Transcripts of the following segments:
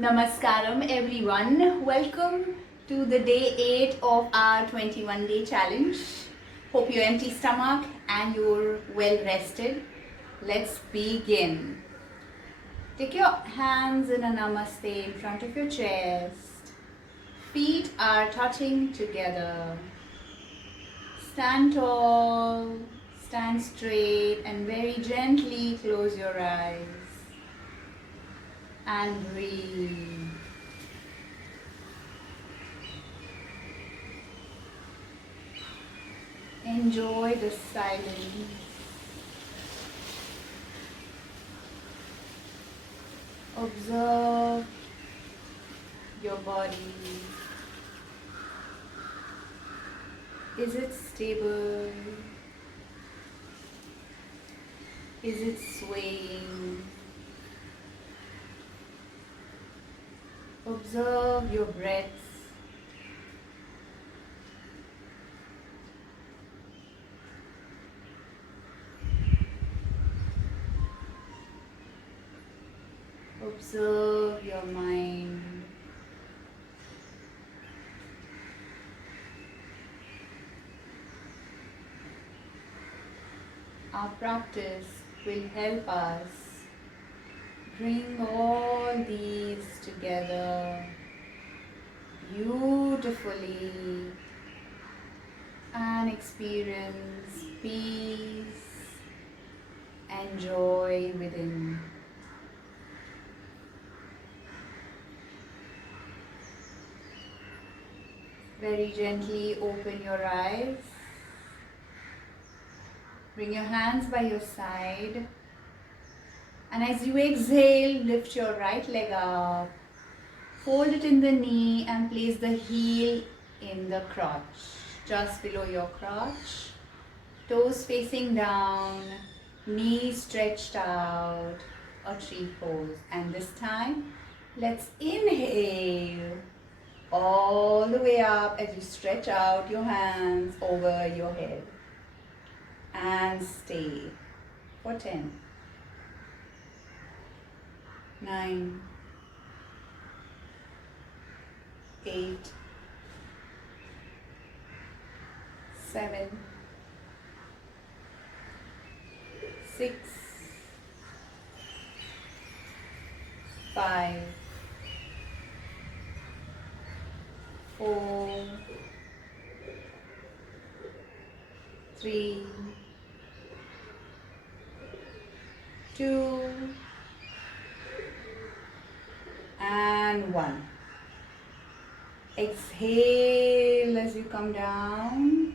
Namaskaram everyone. Welcome to the day 8 of our 21-day challenge. Hope you're empty stomach and you're well rested. Let's begin. Take your hands in a namaste in front of your chest. Feet are touching together. Stand tall, stand straight and very gently close your eyes. And breathe. Enjoy the silence. Observe your body. Is it stable? Is it swaying? Observe your breaths. Observe your mind. Our practice will help us bring all these together beautifully and experience peace and joy within. Very gently open your eyes. Bring your hands by your side. And as you exhale, lift your right leg up. Fold it in the knee and place the heel in the crotch, just below your crotch. Toes facing down, knees stretched out, a tree pose. And this time, let's inhale all the way up as you stretch out your hands over your head. And stay for 10, 9, 8, 7, 6, 5, 4, 3, 2, and 1. Exhale as you come down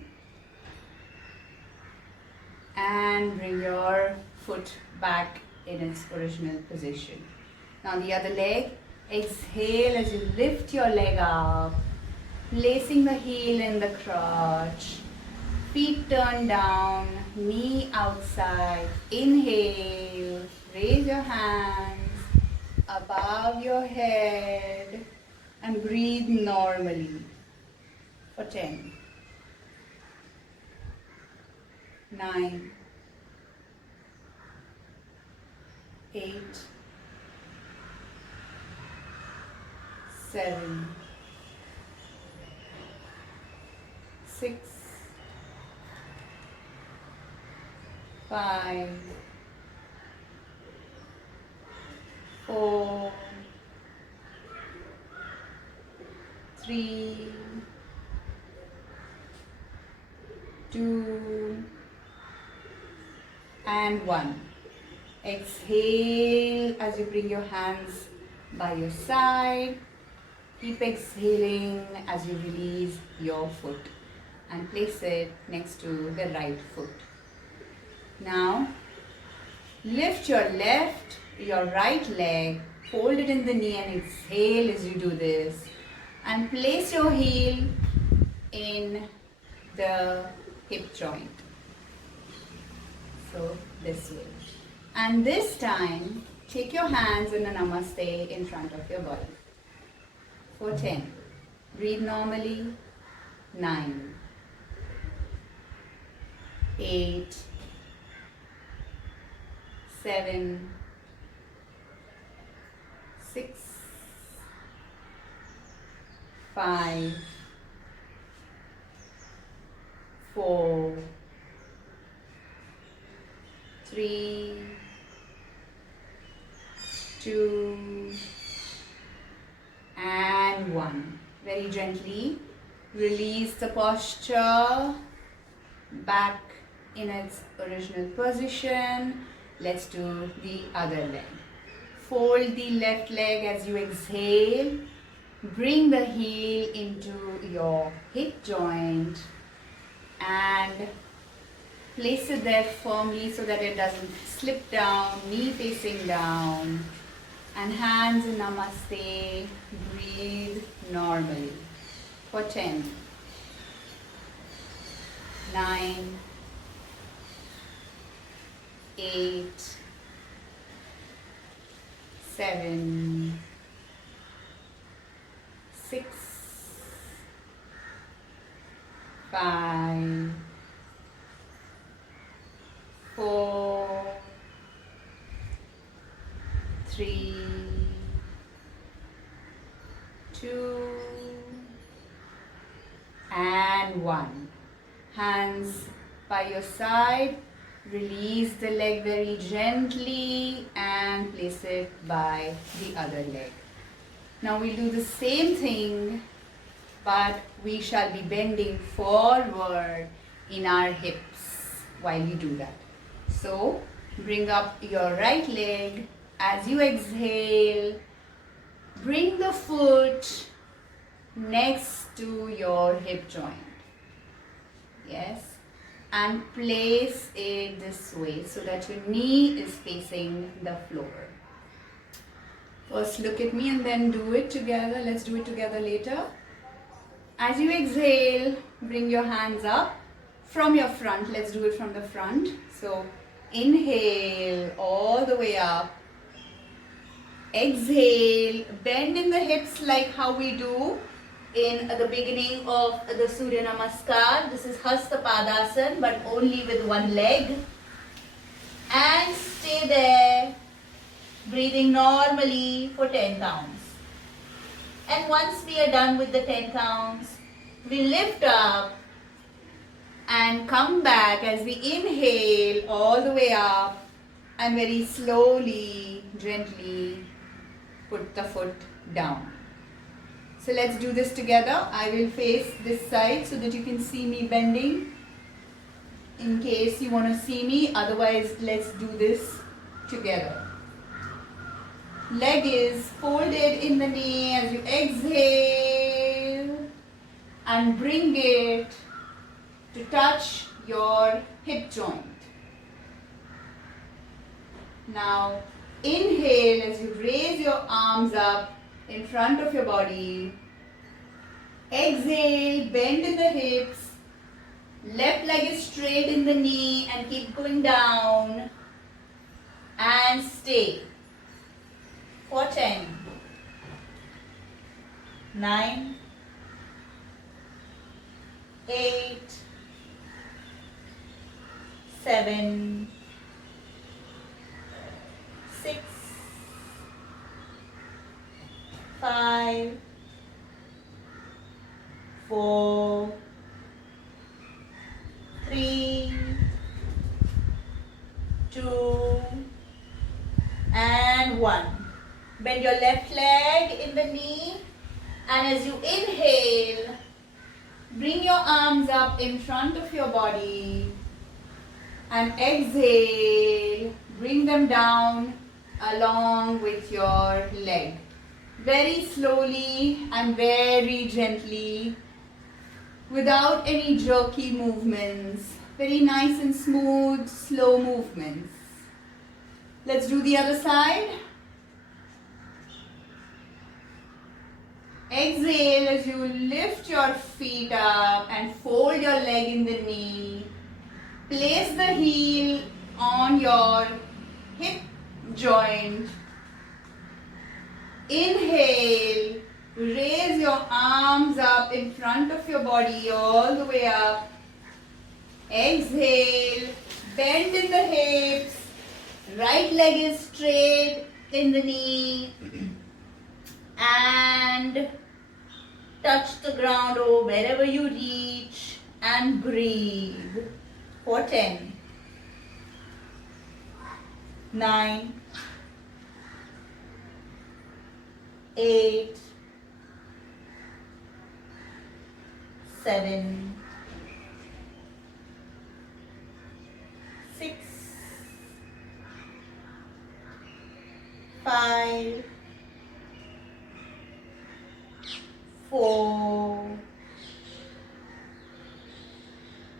and bring your foot back in its original position. Now the other leg, exhale as you lift your leg up, placing the heel in the crotch, feet turned down, knee outside. Inhale, raise your hands above your head and breathe normally for 10, 9, 8, 7, 6, 5, 4, 3, 2, and 1. Exhale as you bring your hands by your side. Keep exhaling as you release your foot and place it next to the right foot. Now, lift your right leg, fold it in the knee and exhale as you do this. And place your heel in the hip joint. So this way. And this time, take your hands in a namaste in front of your body. For 10. Breathe normally. 9, 8, 7, 6, 5, 4, 3, 2, and 1. Very gently release the posture back in its original position. Let's do the other leg. Fold the left leg as you exhale. Bring the heel into your hip joint and place it there firmly so that it doesn't slip down, knee facing down. And hands in namaste. Breathe normally for 10, 9, 8, 7, 6, 5, 4, 3, 2, and 1. Hands by your side. Release the leg very gently and place it by the other leg. Now we'll do the same thing, but we shall be bending forward in our hips while we do that. So bring up your right leg. As you exhale, bring the foot next to your hip joint. Yes. And place it this way so that your knee is facing the floor. First look at me and then do it together. Let's do it together later. As you exhale, bring your hands up from your front. Let's do it from the front. So inhale all the way up. Exhale, bend in the hips like how we do in the beginning of the Surya Namaskar. This is Hasta Padasana, but only with one leg. And stay there, breathing normally for 10 counts. And once we are done with the 10 counts, we lift up and come back as we inhale all the way up and very slowly, gently put the foot down. So let's do this together. I will face this side so that you can see me bending in case you want to see me. Otherwise, let's do this together. Leg is folded in the knee as you exhale and bring it to touch your hip joint. Now inhale as you raise your arms up in front of your body. Exhale, bend in the hips. Left leg is straight in the knee and keep going down. And stay for 10, 9, 8, 7, 6, 5, 4, 3, 2, and 1. Bend your left leg in the knee, and as you inhale, bring your arms up in front of your body, and exhale, bring them down along with your leg. Very slowly and very gently, without any jerky movements. Very nice and smooth, slow movements. Let's do the other side. Exhale as you lift your feet up and fold your leg in the knee. Place the heel on your hip joint. Inhale, raise your arms up in front of your body all the way up. Exhale, bend in the hips. Right leg is straight in the knee. And touch the ground or wherever you reach and breathe for 10, 9, 8, 7, 6, 5, 4,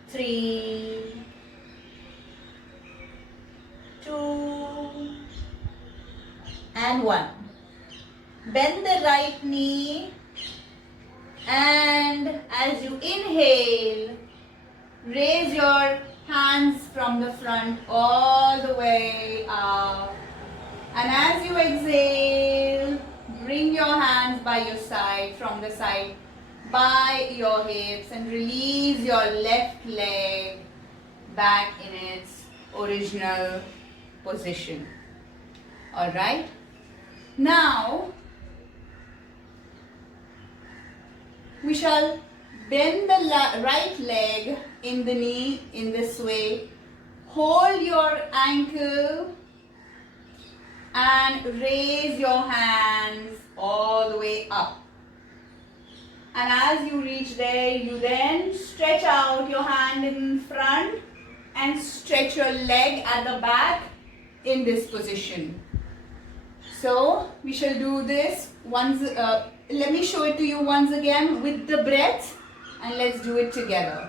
3, 2, and 1. Bend the right knee, and as you inhale, raise your hands from the front all the way up. And as you exhale, bring your hands by your side, from the side, by your hips, and release your left leg back in its original position. Alright? Now, we shall bend the right leg in the knee in this way. Hold your ankle and raise your hands all the way up. And as you reach there, you then stretch out your hand in front and stretch your leg at the back in this position. So we shall do this once. Let me show it to you once again with the breath, and let's do it together.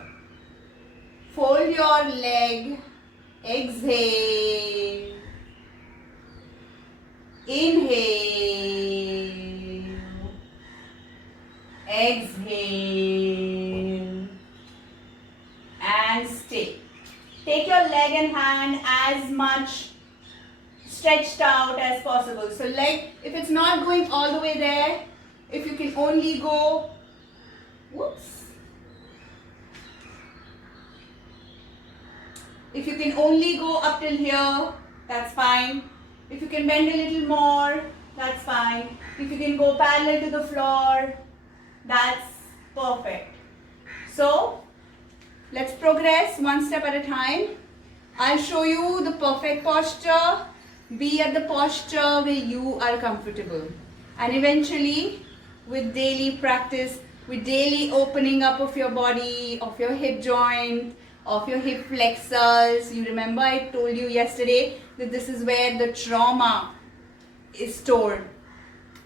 Fold your leg, exhale, inhale, exhale, and stay. Take your leg and hand as much stretched out as possible. So leg, if it's not going all the way there, if you can only go, if you can only go up till here, that's fine. If you can bend a little more, that's fine. If you can go parallel to the floor, that's perfect. So, let's progress one step at a time. I'll show you the perfect posture. Be at the posture where you are comfortable. And eventually, with daily practice, with daily opening up of your body, of your hip joint, of your hip flexors. You remember I told you yesterday that this is where the trauma is stored.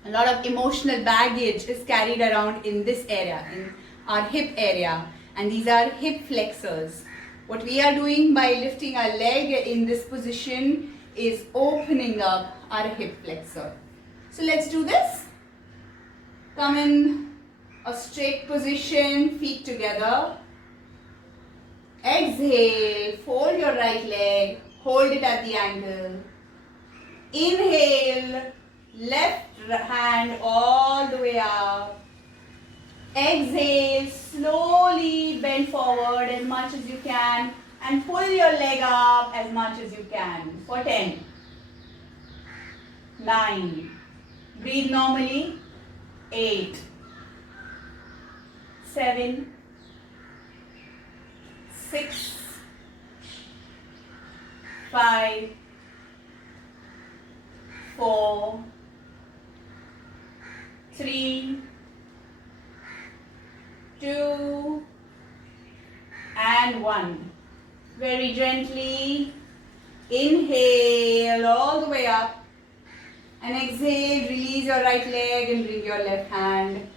A lot of emotional baggage is carried around in this area, in our hip area. And these are hip flexors. What we are doing by lifting our leg in this position is opening up our hip flexor. So let's do this. Come in a straight position, feet together. Exhale, fold your right leg, hold it at the ankle. Inhale, left hand all the way up. Exhale, slowly bend forward as much as you can and pull your leg up as much as you can for 10, 9, breathe normally, 8, 7, 6, 5, 4, 3, 2, and 1. Very gently inhale all the way up and exhale, release your right leg and bring your left hand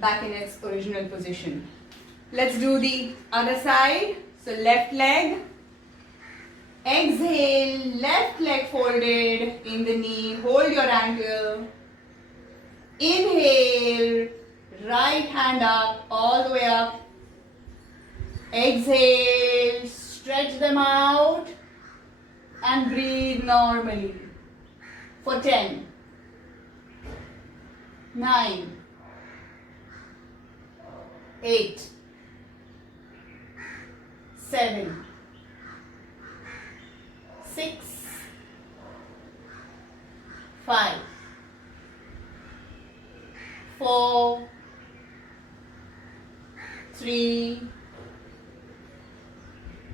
back in its original position. Let's do the other side. So left leg, exhale, left leg folded in the knee, hold your ankle. Inhale, right hand up, all the way up. Exhale, stretch them out and breathe normally for 10, 9, 8, 7, 6, 5, 4, 3,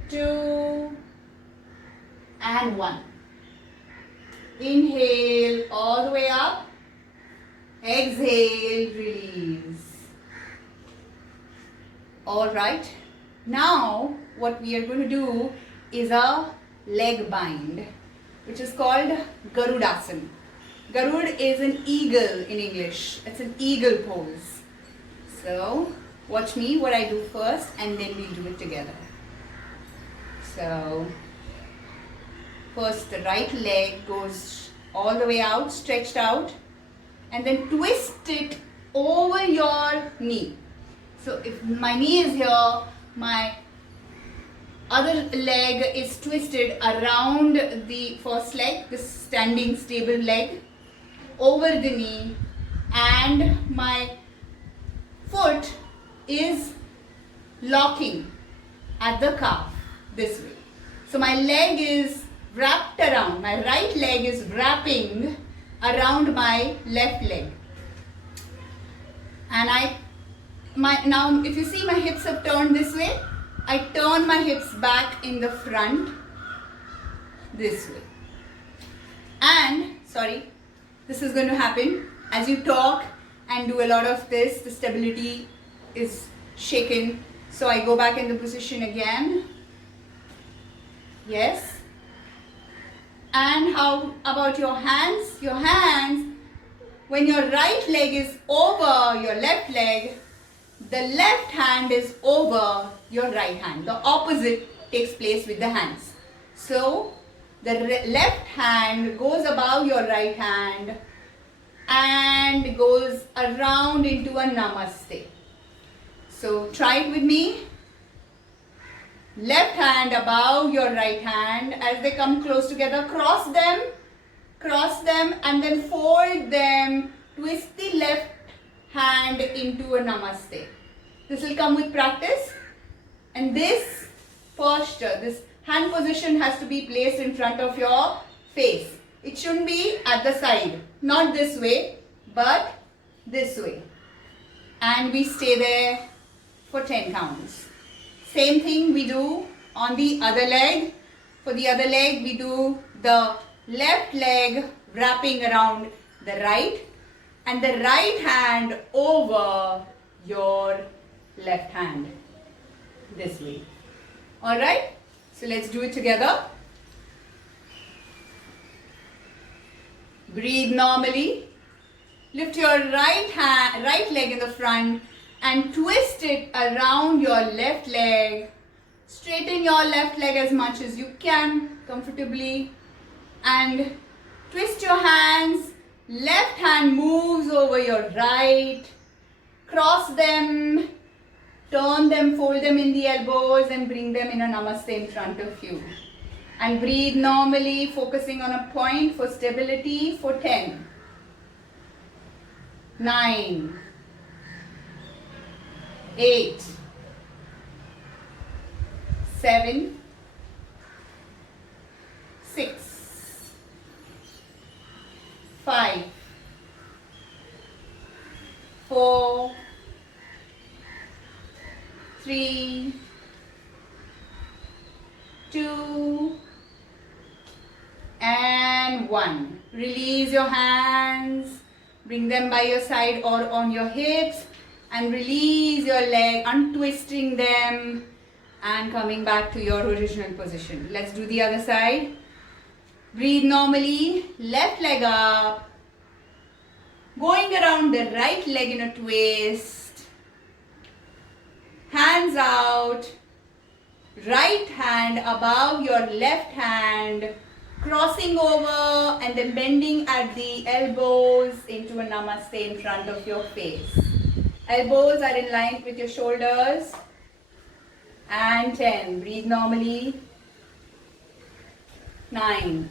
2, and 1. Inhale all the way up. Exhale, release. Alright. Now what we are going to do is a leg bind, which is called Garudasana. Garud is an eagle in English. It's an eagle pose. So watch me what I do first and then we'll do it together. So first the right leg goes all the way out, stretched out, and then twist it over your knee. So if my knee is here, my other leg is twisted around the first leg, this standing stable leg, over the knee, and my foot is locking at the calf this way. So my leg is wrapped around, my right leg is wrapping around my left leg. And now if you see my hips have turned this way, I turn my hips back in the front this way. And, this is going to happen as you talk and do a lot of this, the stability is shaken. So I go back in the position again. Yes. And how about your hands? Your hands, when your right leg is over your left leg, the left hand is over your right hand. The opposite takes place with the hands. So the left hand goes above your right hand and goes around into a namaste. So try it with me. Left hand above your right hand. As they come close together, cross them and then fold them. Twist the left hand into a namaste. This will come with practice. And this posture, this hand position has to be placed in front of your face. It shouldn't be at the side. Not this way, but this way. And we stay there for 10 counts. Same thing we do on the other leg. For the other leg, we do the left leg wrapping around the right and the right hand over your left hand this way. Alright, so let's do it together. Breathe normally. Lift your right leg in the front and twist it around your left leg. Straighten your left leg as much as you can comfortably and twist your hands. Left hand moves over your right. Cross them, turn them, fold them in the elbows and bring them in a namaste in front of you. And breathe normally, focusing on a point for stability for 10, 9, 8, 7, 6, 5, 4, 3, 2, and 1. Release your hands, bring them by your side or on your hips and release your leg, untwisting them and coming back to your original position. Let's do the other side. Breathe normally, left leg up, going around the right leg in a twist, hands out, right hand above your left hand, crossing over and then bending at the elbows into a namaste in front of your face. Elbows are in line with your shoulders. And 10. Breathe normally. 9,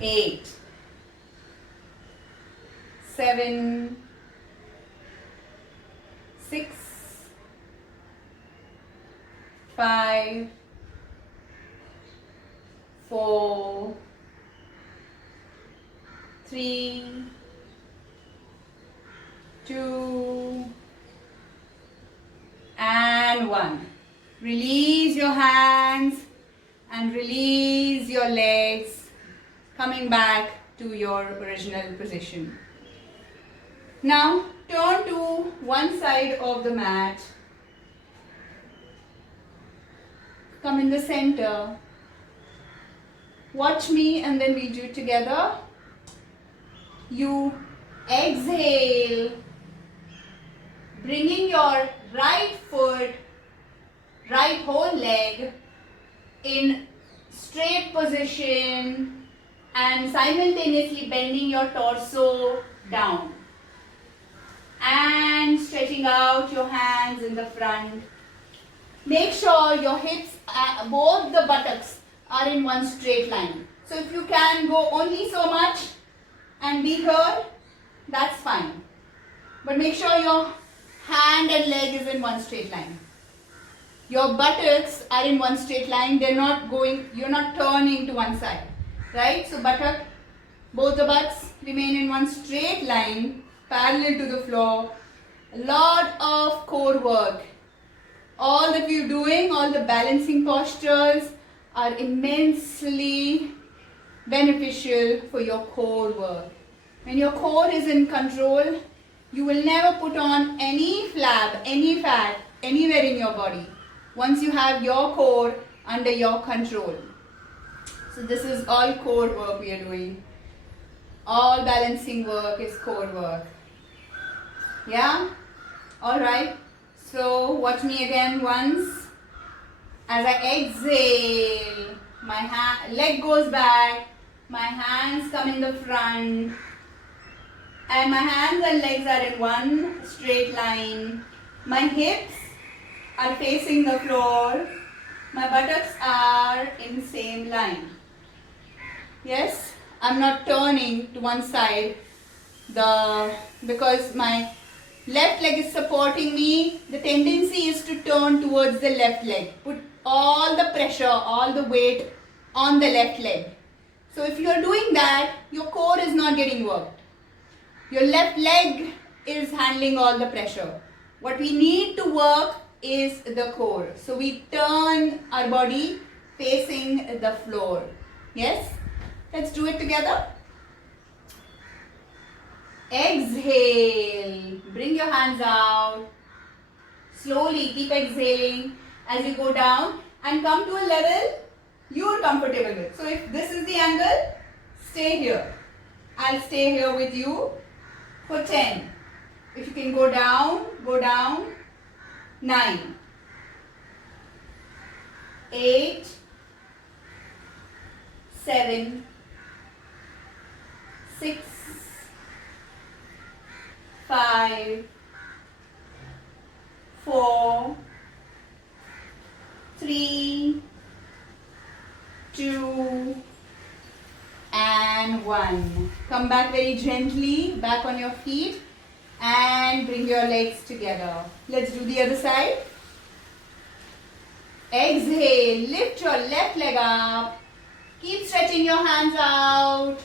8, 7, 6, 5, 4, 3, 2, Release your hands and release your legs, coming back to your original position. Now turn to one side of the mat. Come in the center. Watch me and then we'll do it together. You exhale, bringing your right foot, right whole leg in straight position and simultaneously bending your torso down and stretching out your hands in the front. Make sure your hips, both the buttocks are in one straight line. So if you can go only so much and be here, that's fine. But make sure your hand and leg is in one straight line. Your buttocks are in one straight line. They're not going, you're not turning to one side. Right? So buttock, both the butts remain in one straight line, parallel to the floor. A lot of core work. All that we're doing, all the balancing postures are immensely beneficial for your core work. When your core is in control, you will never put on any flab, any fat, anywhere in your body. Once you have your core under your control. So this is all core work we are doing. All balancing work is core work. Yeah? Alright. So watch me again once. As I exhale, my leg goes back, my hands come in the front, and my hands and legs are in one straight line. My hips are facing the floor. My buttocks are in the same line. Yes, I'm not turning to one side because my left leg is supporting me. The tendency is to turn towards the left leg. Put all the pressure, all the weight on the left leg. So if you're doing that, your core is not getting worked. Your left leg is handling all the pressure. What we need to work is the core. So we turn our body facing the floor. Yes? Let's do it together. Exhale. Bring your hands out. Slowly keep exhaling as you go down and come to a level you are comfortable with. So if this is the angle, stay here. I'll stay here with you for 10. If you can go down, go down. 9, 8, 7, 6, 5, 4, 3, 2, and 1. Come back very gently, back on your feet, and bring your legs together. Let's do the other side. Exhale, lift your left leg up. Keep stretching your hands out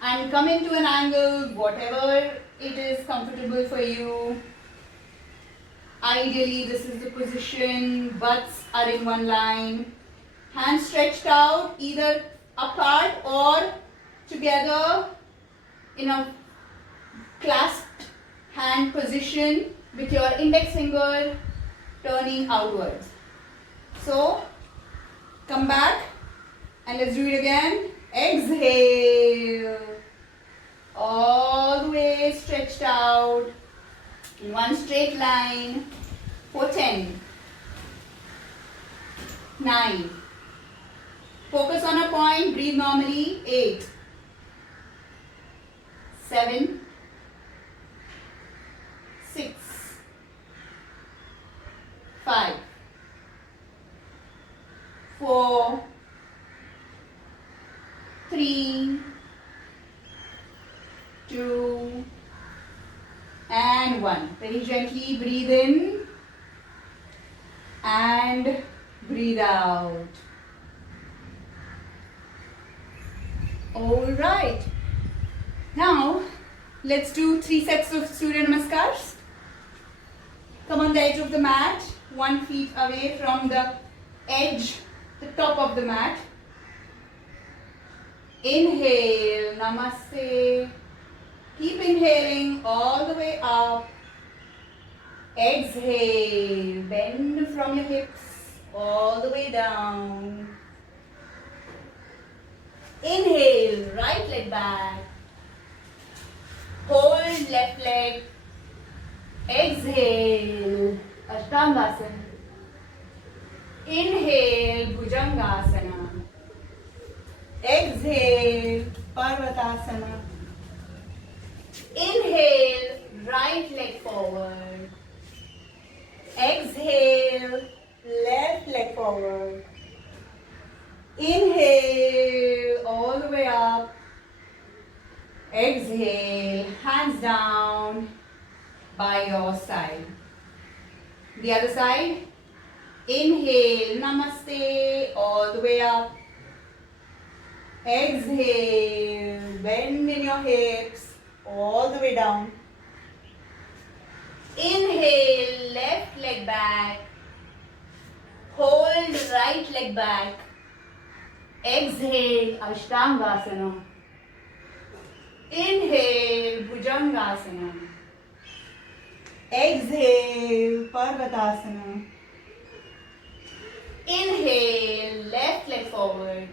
and come into an angle, whatever it is comfortable for you. Ideally, this is the position. Butts are in one line. Hands stretched out, either apart or together in a clasped hand position with your index finger turning outwards. So, come back and let's do it again. Exhale. All the way stretched out in one straight line for 10. 9. Focus on a point, breathe normally. 8. 7. 6. 5. 4. 3. 2. And 1. Very gently breathe in and breathe out. Alright. Now, let's do 3 sets of Surya Namaskars. Come on the edge of the mat. 1 feet away from the edge, the top of the mat. Inhale, namaste. Keep inhaling all the way up. Exhale, bend from your hips all the way down. Inhale, right leg back. Hold left leg. Exhale, Ashtangasana. Inhale, Bhujangasana. Exhale, Parvatasana. Inhale, right leg forward. Exhale, left leg forward. Inhale, all the way up. Exhale, hands down by your side. The other side. Inhale, namaste, all the way up. Exhale, bend in your hips, all the way down. Inhale, left leg back. Hold right leg back. Exhale, Ashtangasana. Inhale, Bhujangasana. Exhale, Parvatasana. Inhale, left leg forward.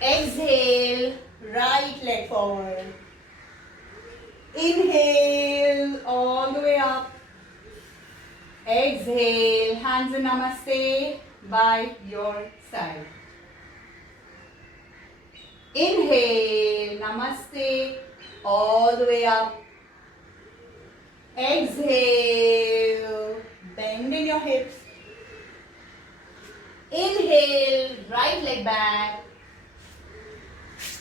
Exhale, right leg forward. Inhale, all the way up. Exhale, hands in namaste by your side. Inhale, namaste, all the way up. Exhale, bend in your hips. Inhale, right leg back.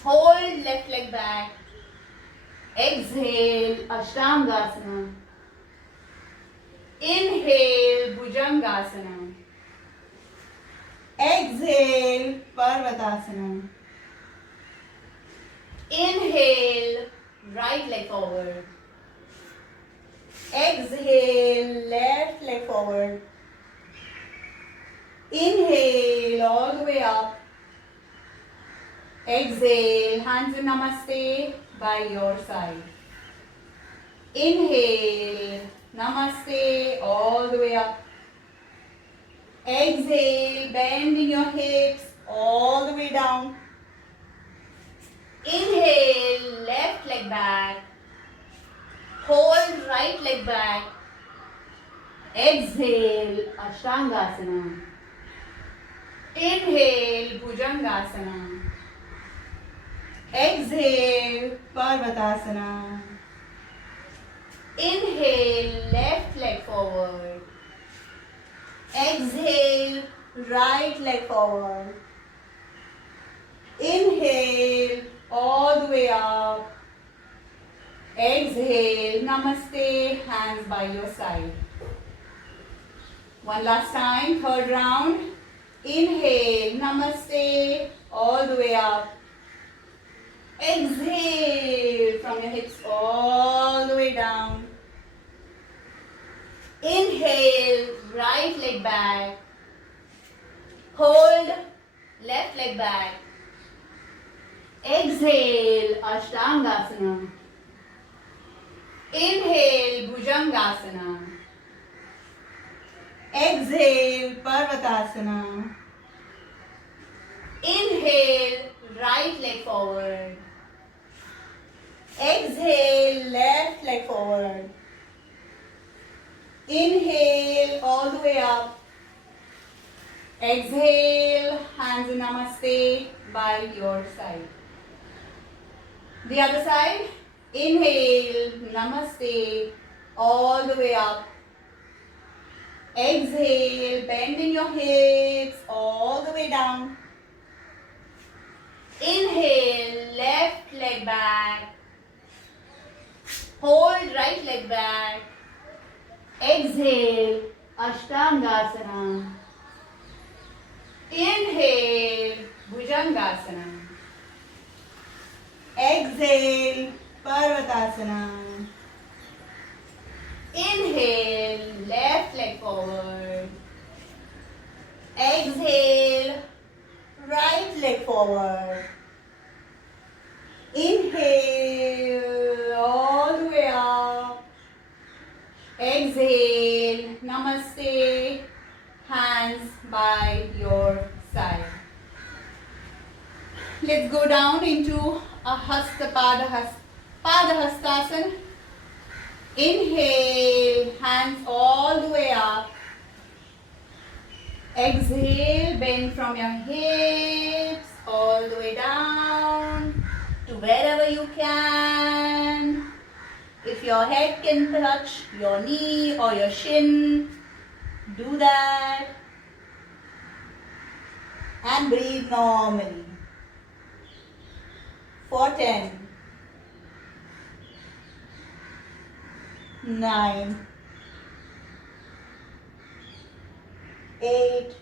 Hold left leg back. Exhale, Ashtangasana. Inhale, Bhujangasana. Exhale, Parvatasana. Inhale, right leg forward. Exhale, left leg forward. Inhale, all the way up. Exhale, hands in namaste by your side. Inhale, namaste, all the way up. Exhale, bend in your hips, all the way down. Inhale, left leg back. Hold right leg back. Exhale, Ashtangasana. Inhale, Bhujangasana. Exhale, Parvatasana. Inhale, left leg forward. Exhale, right leg forward. Inhale, all the way up. Exhale, namaste, hands by your side. One last time, third round. Inhale, namaste, all the way up. Exhale from your hips all the way down. Inhale, right leg back. Hold left leg back. Exhale, Ashtangasana. Inhale, Bhujangasana. Exhale, Parvatasana. Inhale, right leg forward. Exhale, left leg forward. Inhale, all the way up. Exhale, hands in namaste by your side. The other side. Inhale, namaste, all the way up. Exhale, bend in your hips, all the way down. Inhale, left leg back. Hold right leg back. Exhale, Ashtangasana. Inhale, Bhujangasana. Exhale, Parvatasana. Inhale, left leg forward. forward. Exhale, right leg forward. Inhale, all the way up. Exhale, namaste, hands by your side. Let's go down into a Padahastasana. Inhale, hands all the way up. Exhale, bend from your hips all the way down to wherever you can. If your head can touch your knee or your shin, do that. And breathe normally. For 10, 9, 8,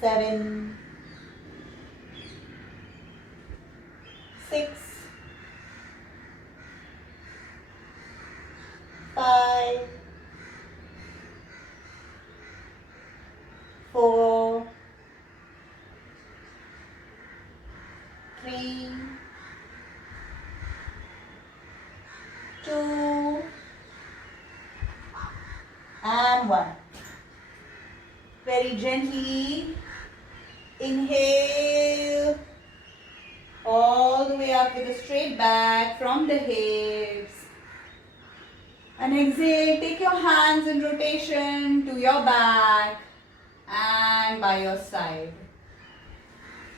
7, 6, 5, 4, 3, 2, and 1. Very gently inhale all the way up with a straight back from the hips. And exhale, take your hands in rotation to your back and by your side.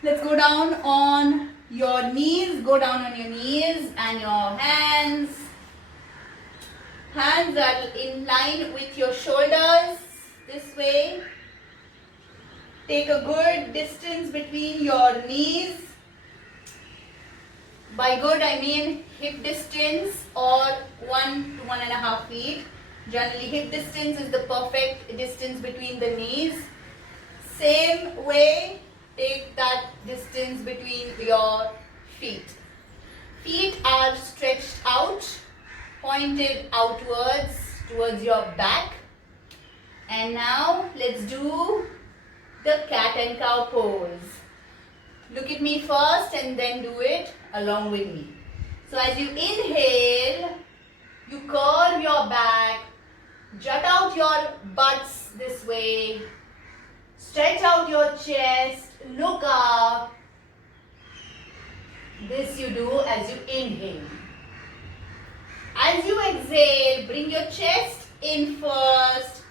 Let's go down on your knees. Go down on your knees and your hands. Hands are in line with your shoulders this way. Take a good distance between your knees. By good, I mean hip distance or 1 to 1.5 feet. Generally, hip distance is the perfect distance between the knees. Same way, take that distance between your feet. Feet are stretched out, pointed outwards towards your back. And now let's do the cat and cow pose. Look at me first and then do it along with me. So as you inhale, you curve your back, jut out your butts this way, stretch out your chest, look up. This you do as you inhale. As you exhale, bring your chest in first.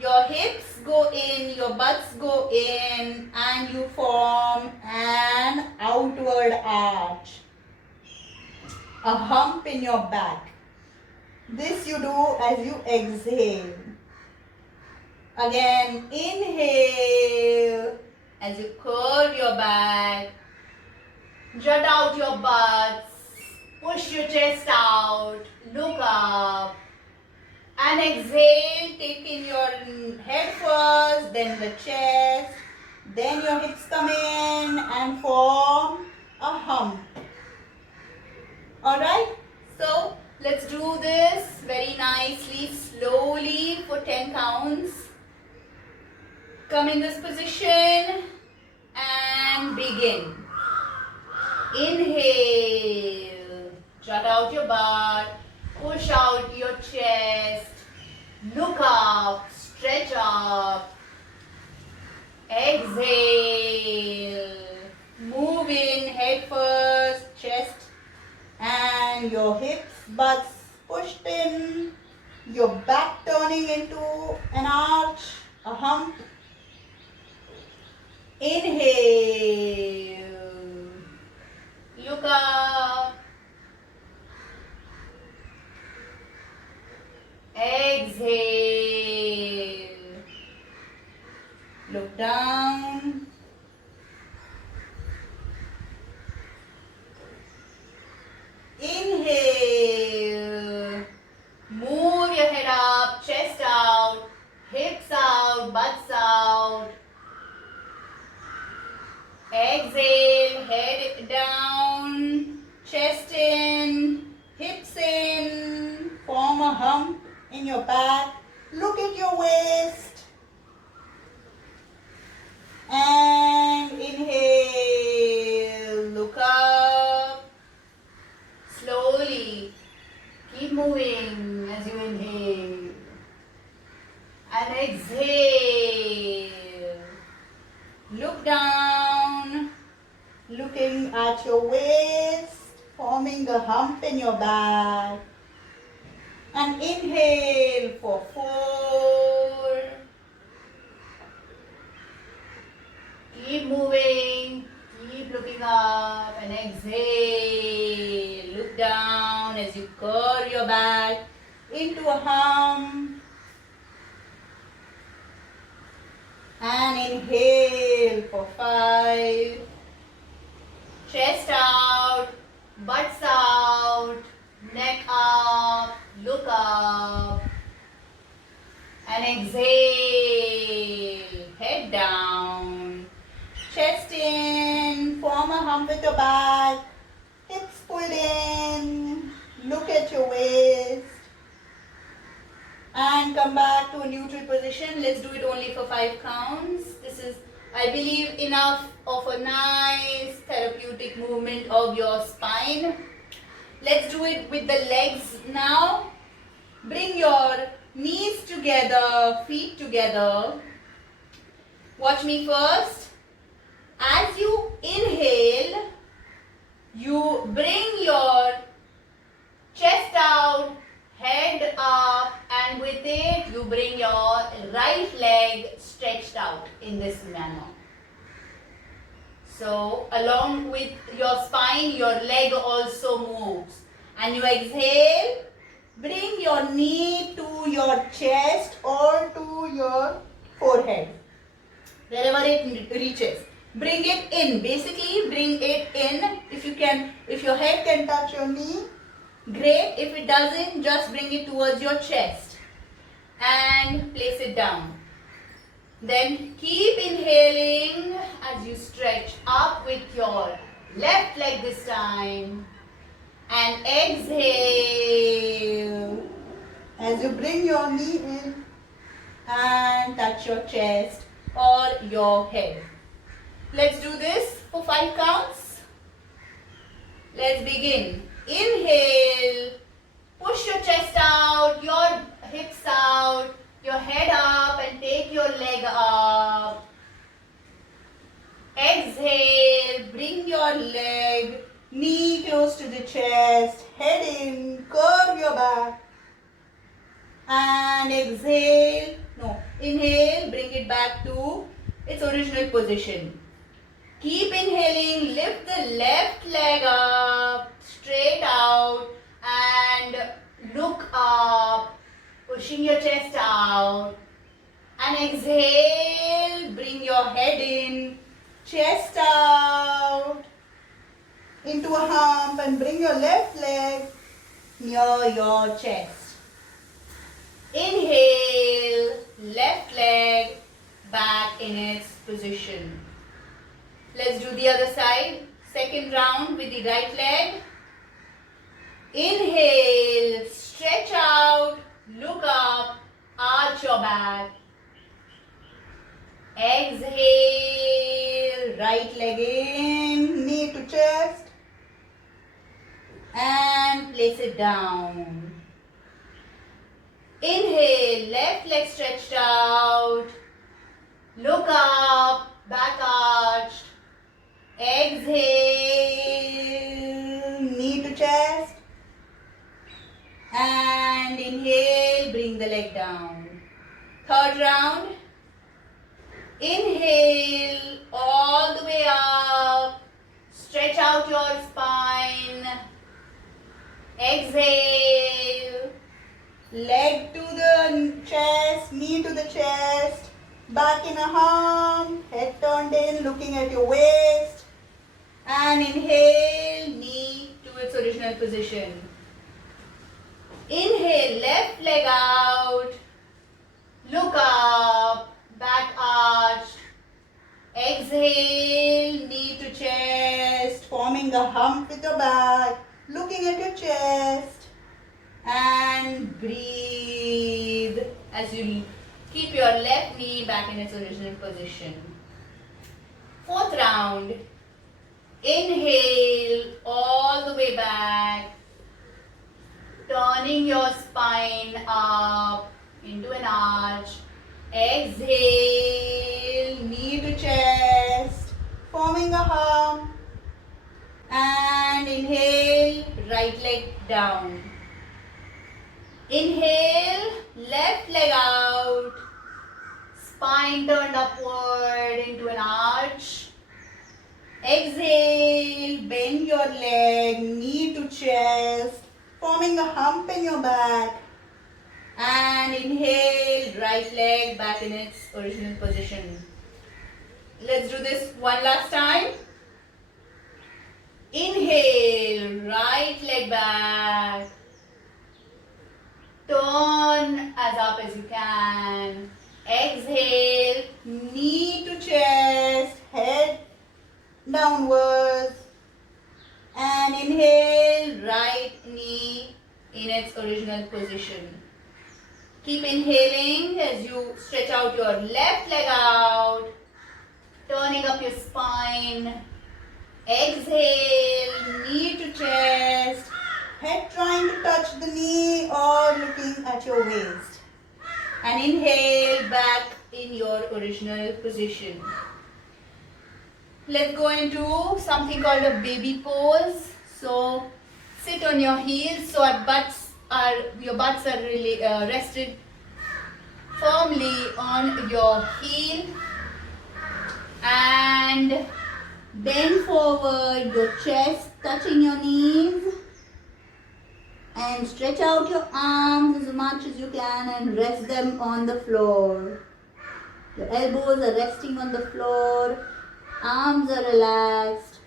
Your hips go in, your butts go in, and you form an outward arch. A hump in your back. This you do as you exhale. Again, inhale as you curve your back, jut out your butts, push your chest out, look up. And exhale, take in your head first, then the chest, then your hips come in and form a hump. Alright, so let's do this very nicely, slowly for 10 counts. Come in this position and begin. Inhale, jut out your butt. Push out your chest, look up, stretch up, exhale, move in, head first, chest and your hips, butts pushed in, your back turning into an arch, a hump. Inhale, look up. Exhale, look down, inhale, move your head up, chest out, hips out, butts out, exhale. looking at your waist, forming a hump in your back. And inhale for 4. Keep moving, keep looking up, and exhale. Look down as you curve your back Into a hump. And inhale for 5. Chest out, butts out, neck up, look up. And exhale, head down. Chest in, form a hump with your back. Hips pulled in. Look at your waist. And come back to a neutral position. Let's do it only for 5 counts. This is, I believe, enough of a nice therapeutic movement of your spine. Let's do it with the legs now. Bring your knees together, feet together. Watch me first. As you inhale, you bring your chest out, head up, and with it you bring your right leg stretched out in this manner. So along with your spine, your leg also moves. And you exhale, Bring your knee to your chest or to your forehead. wherever it reaches. Bring it in. Basically, bring it in. If you can, if your head can Touch your knee. great. If it doesn't, just bring it towards your chest and place it down. Then keep inhaling as you stretch up with your left leg this time. And exhale As you bring your knee in. and touch your chest or your head. Let's do this for 5 counts. Let's begin. Inhale, push your chest out, your hips out, your head up and take your leg up. Exhale, bring your leg, Knee close to the chest. Head in. Curve your back. and exhale. No, inhale, bring it back to its original position. Keep inhaling, lift the left leg up, straight out and look up, pushing your chest out. And exhale, bring your head in, Chest out. Into a hump and bring your left leg near your chest. Inhale, left leg back in its position. Let's do the other side. Second round with the right leg. Inhale, stretch out, look up, arch your back. Exhale, right leg in, knee to chest. and place it down. Inhale, left leg stretched out, look up, back arched. Exhale, Knee to chest. and inhale, bring the leg down. Third round. Inhale, all the way up, stretch out your spine. Exhale, Leg to the chest. Knee to the chest. Back in a hump. Head turned in, looking at your waist. and inhale, knee to its original position. Inhale, left leg out, look up, back arched. Exhale, knee to chest, Forming a hump with your back. Looking at your chest. and breathe as you keep your left knee back in its original position. Fourth round. Inhale all the way back, turning your spine up into an arch. Exhale, knee to chest, Forming a hump. right leg down. Inhale, left leg out. Spine turned upward into an arch. Exhale, bend your leg, knee to chest, forming a hump in your back. And inhale, right leg back in its original position. Let's do this one last time. Inhale, right leg back. Turn as up as you can. Exhale, knee to chest, head downwards. And inhale, right knee in its original position. Keep inhaling as you stretch out your left leg out, turning up your spine. Exhale, knee to chest, head trying to touch the knee or looking at your waist. And inhale back in your original position. Let's go into something called a baby pose. So sit on your heels so your butts are really rested firmly on your heel, and bend forward, your chest touching your knees, and stretch out your arms as much as you can and rest them on the floor. Your elbows are resting on the floor, arms are relaxed,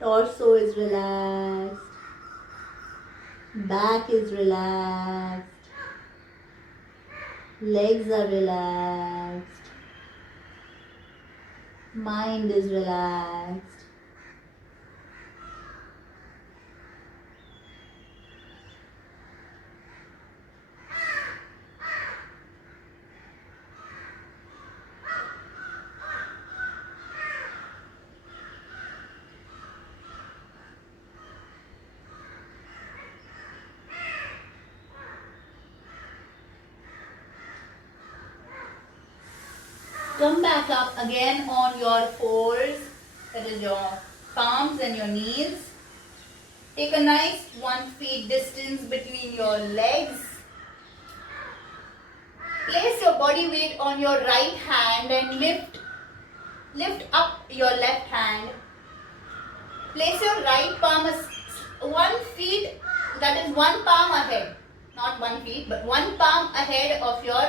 torso is relaxed, back is relaxed, legs are relaxed, mind is relaxed. Come back up again on your fours, that is your palms and your knees. Take a nice 1 feet distance between your legs. Place your body weight on your right hand and lift up your left hand. Place your right palm 1 feet, that is 1 palm ahead, not 1 feet, but 1 palm ahead of your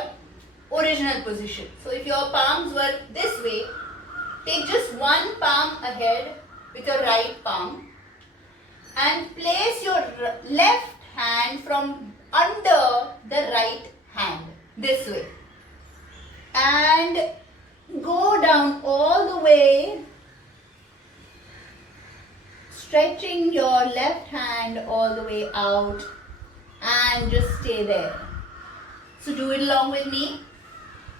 original position. So if your palms were this way, take just 1 palm ahead with your right palm and place your left hand from under the right hand this way and go down all the way, stretching your left hand all the way out, and just stay there. So do it along with me.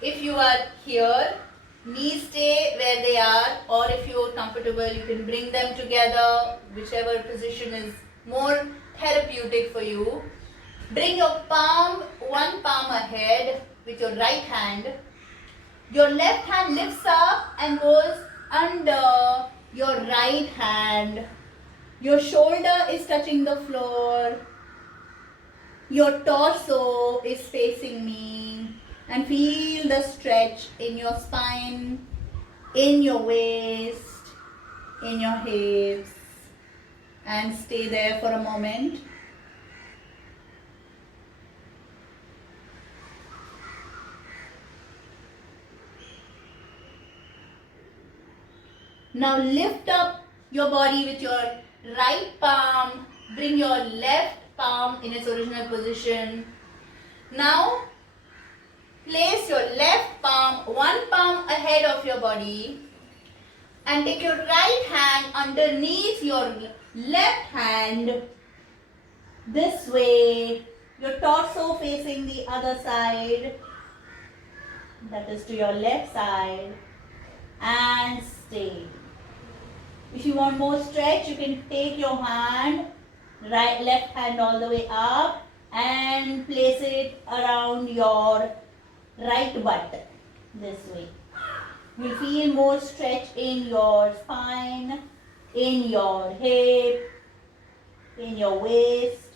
If you are here, knees stay where they are, or if you are comfortable, you can bring them together, whichever position is more therapeutic for you. Bring your palm 1 palm ahead with your right hand. Your left hand lifts up and goes under your right hand. Your shoulder is touching the floor. Your torso is facing me. And feel the stretch in your spine, in your waist, in your hips, and stay there for a moment. Now lift up your body with your right palm, bring your left palm in its original position. Now place your left palm 1 palm ahead of your body and take your right hand underneath your left hand this way, your torso facing the other side, that is to your left side, and stay. If you want more stretch, you can take your hand, left hand all the way up and place it around your right butt this way. You'll feel more stretch in your spine, in your hip, in your waist,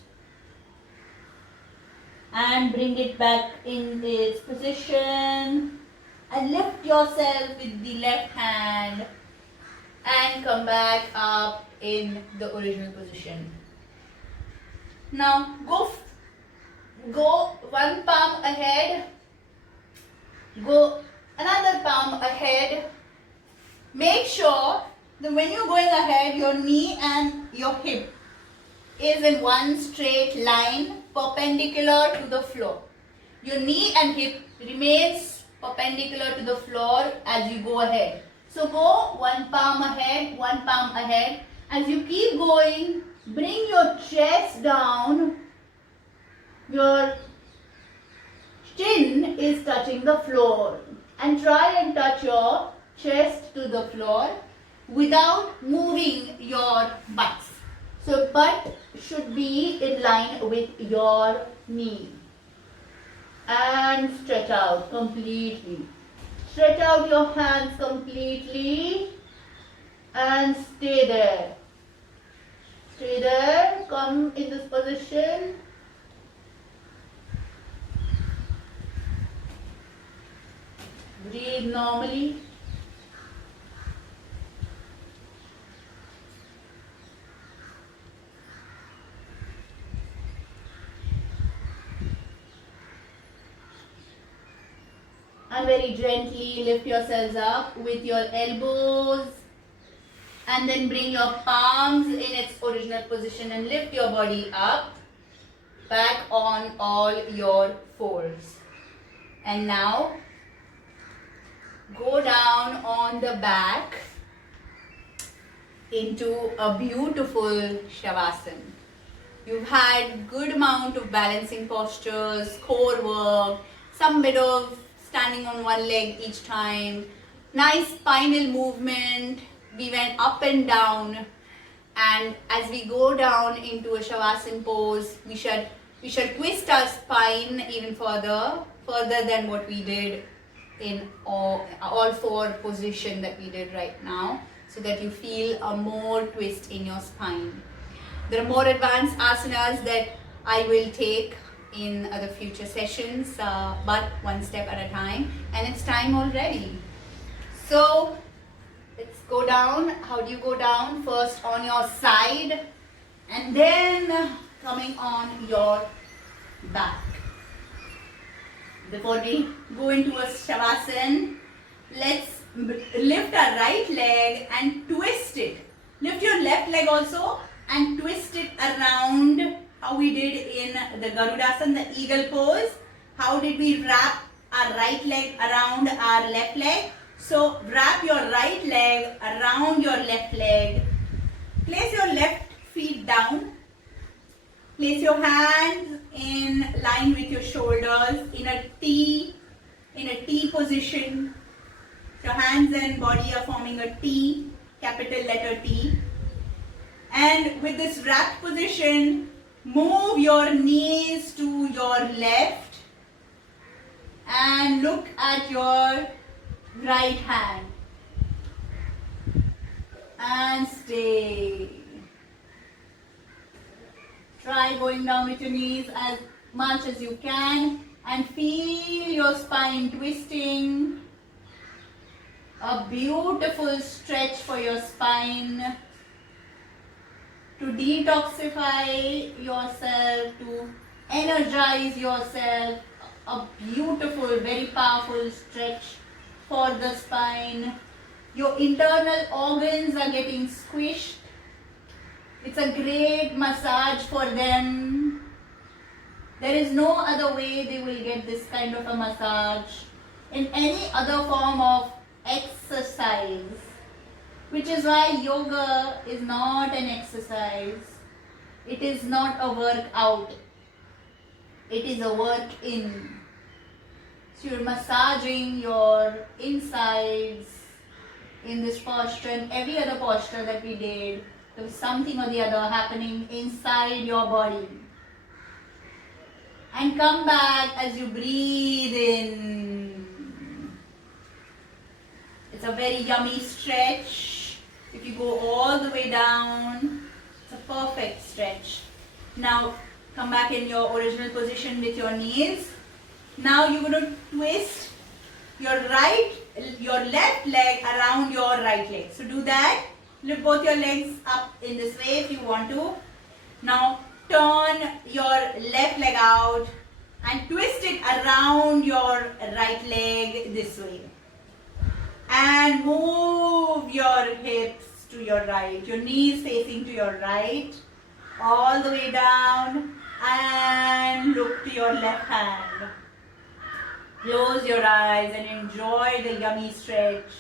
and bring it back in its position, and lift yourself with the left hand and come back up in the original position. Now go one palm ahead, go another palm ahead. Make sure that when you're going ahead, your knee and your hip is in one straight line perpendicular to the floor. Your knee and hip remains perpendicular to the floor as you go ahead. So go one palm ahead, one palm ahead. As you keep going, bring your chest down. Your chin is touching the floor. And try and touch your chest to the floor without moving your butts. So butt should be in line with your knee. And stretch out completely. Stretch out your hands completely and stay there. Stay there. Come in this position. Breathe normally. And very gently lift yourselves up with your elbows, and then bring your palms in its original position and lift your body up back on all your fours. And now go down on the back into a beautiful Shavasana. You've had good amount of balancing postures, core work, some bit of standing on one leg each time, nice spinal movement. We went up and down, and as we go down into a Shavasana pose, we should twist our spine even further than what we did in all four position that we did right now, so that you feel a more twist in your spine. There are more advanced asanas that I will take in the future sessions, but one step at a time, and it's time already. So let's go down. How do you go down? First on your side, and then coming on your back. Before we go into a Shavasana, let's lift our right leg and twist it. Lift your left leg also and twist it around, how we did in the Garudasana, the eagle pose. How did we wrap our right leg around our left leg? So wrap your right leg around your left leg. Place your left feet down. Place your hands in line with your shoulders in a T position. Your hands and body are forming a T, capital letter T. And with this wrapped position, move your knees to your left and look at your right hand. And stay. Try going down with your knees as much as you can and feel your spine twisting. A beautiful stretch for your spine to detoxify yourself, to energize yourself. A beautiful, very powerful stretch for the spine. Your internal organs are getting squished. It's a great massage for them. There is no other way they will get this kind of a massage in any other form of exercise, which is why yoga is not an exercise. It is not a workout. It is a work in. So you're massaging your insides in this posture and every other posture that we did. There was something or the other happening inside your body. And come back as you breathe in. It's a very yummy stretch. If you it go all the way down. It's a perfect stretch. Now come back in your original position with your knees. Now you're going to twist your left leg around your right leg. So do that. Lift both your legs up in this way if you want to. Now turn your left leg out and twist it around your right leg this way. And move your hips to your right, your knees facing to your right, all the way down, and look to your left hand. Close your eyes and enjoy the yummy stretch,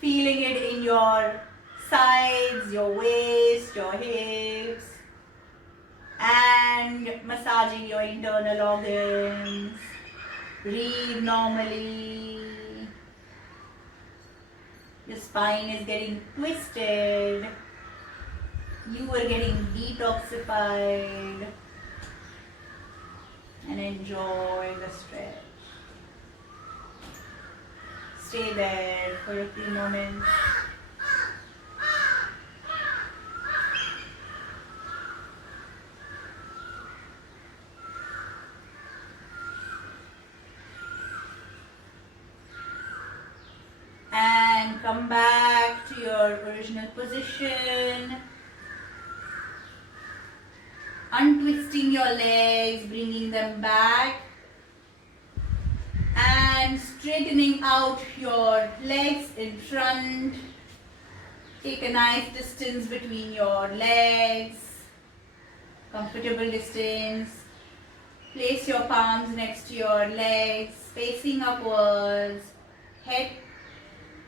feeling it in your sides, your waist, your hips, and massaging your internal organs. Breathe normally. Your spine is getting twisted. You are getting detoxified. And enjoy the stretch. Stay there for a few moments. And come back to your original position. Untwisting your legs, bringing them back. And straightening out your legs in front. Take a nice distance between your legs. Comfortable distance. Place your palms next to your legs, facing upwards. Head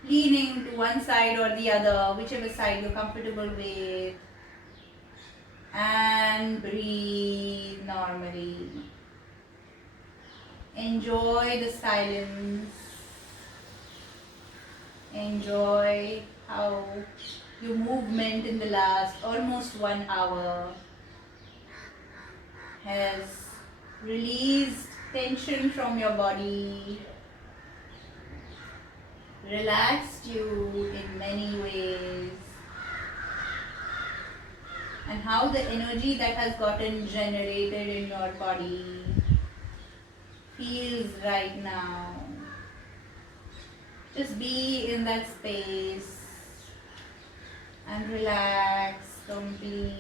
leaning to one side or the other, whichever side you're comfortable with. And breathe normally. Enjoy the silence. Enjoy how your movement in the last almost 1 hour has released tension from your body, relaxed you in many ways, and how the energy that has gotten generated in your body feels right now. Just be in that space and relax completely.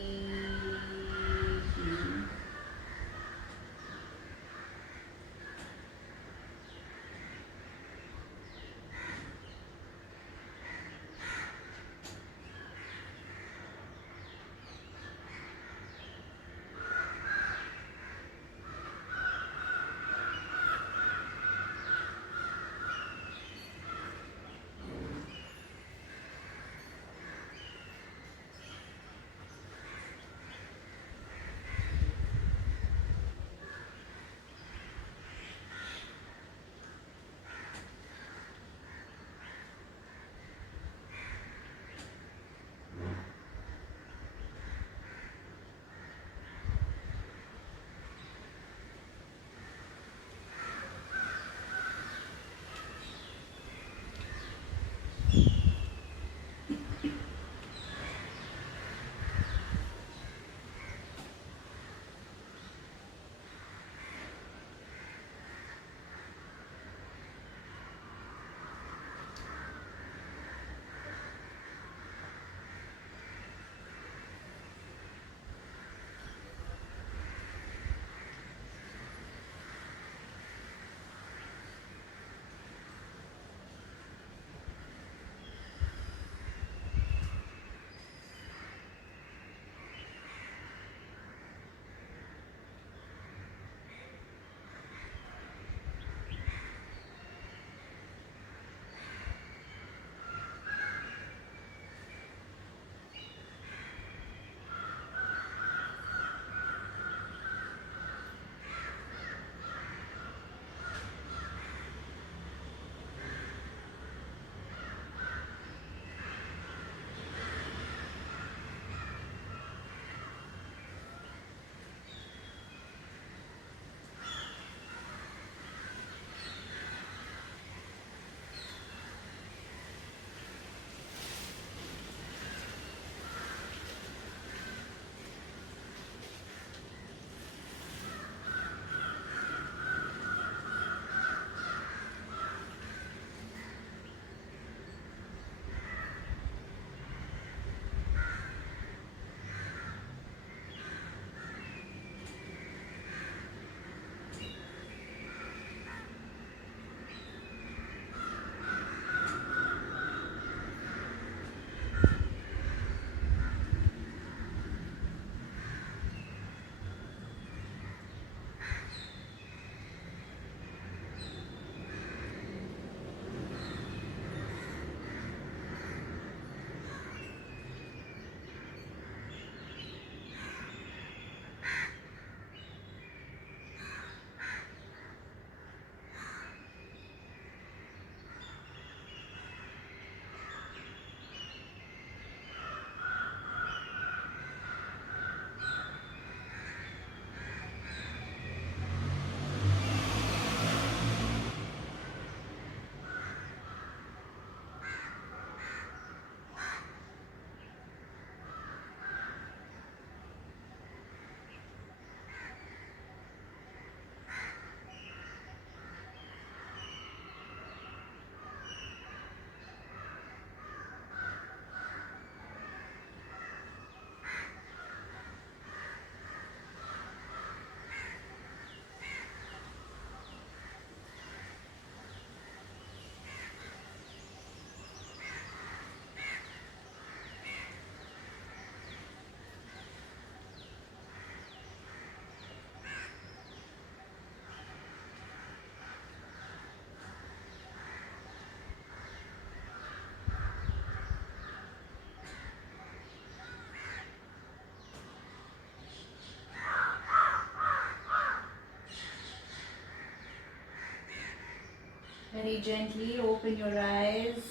Very gently open your eyes.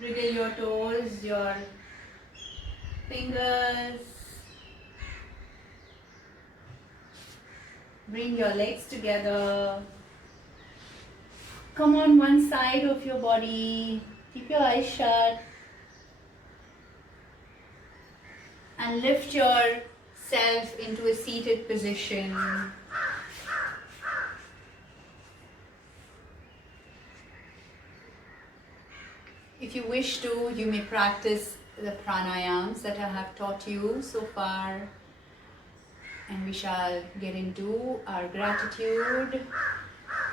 Wriggle your toes, your fingers. Bring your legs together. Come on one side of your body. Keep your eyes shut. And lift yourself into a seated position. If you wish to, you may practice the pranayams that I have taught you so far. And we shall get into our gratitude.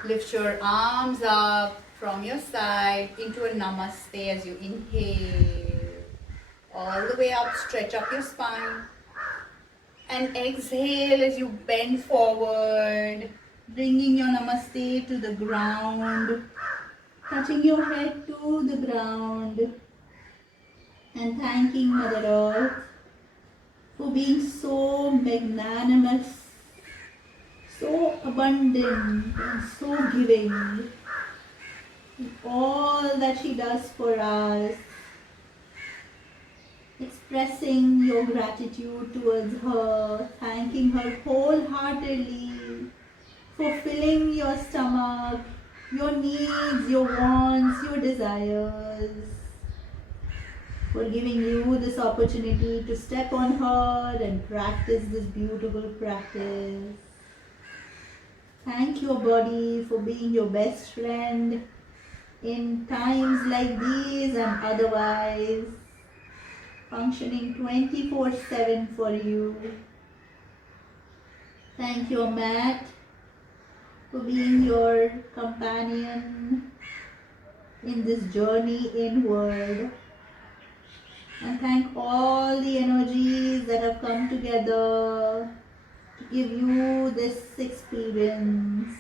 Lift your arms up from your side into a namaste as you inhale. All the way up, stretch up your spine. And exhale as you bend forward, bringing your namaste to the ground, touching your head to the ground, and thanking Mother Earth for being so magnanimous, so abundant, and so giving in all that she does for us. Expressing your gratitude towards her, thanking her wholeheartedly for filling your stomach, your needs, your wants, your desires, for giving you this opportunity to step on her and practice this beautiful practice. Thank your body for being your best friend in times like these and otherwise, functioning 24/7 for you. Thank your mat for being your companion in this journey inward. And thank all the energies that have come together to give you this experience.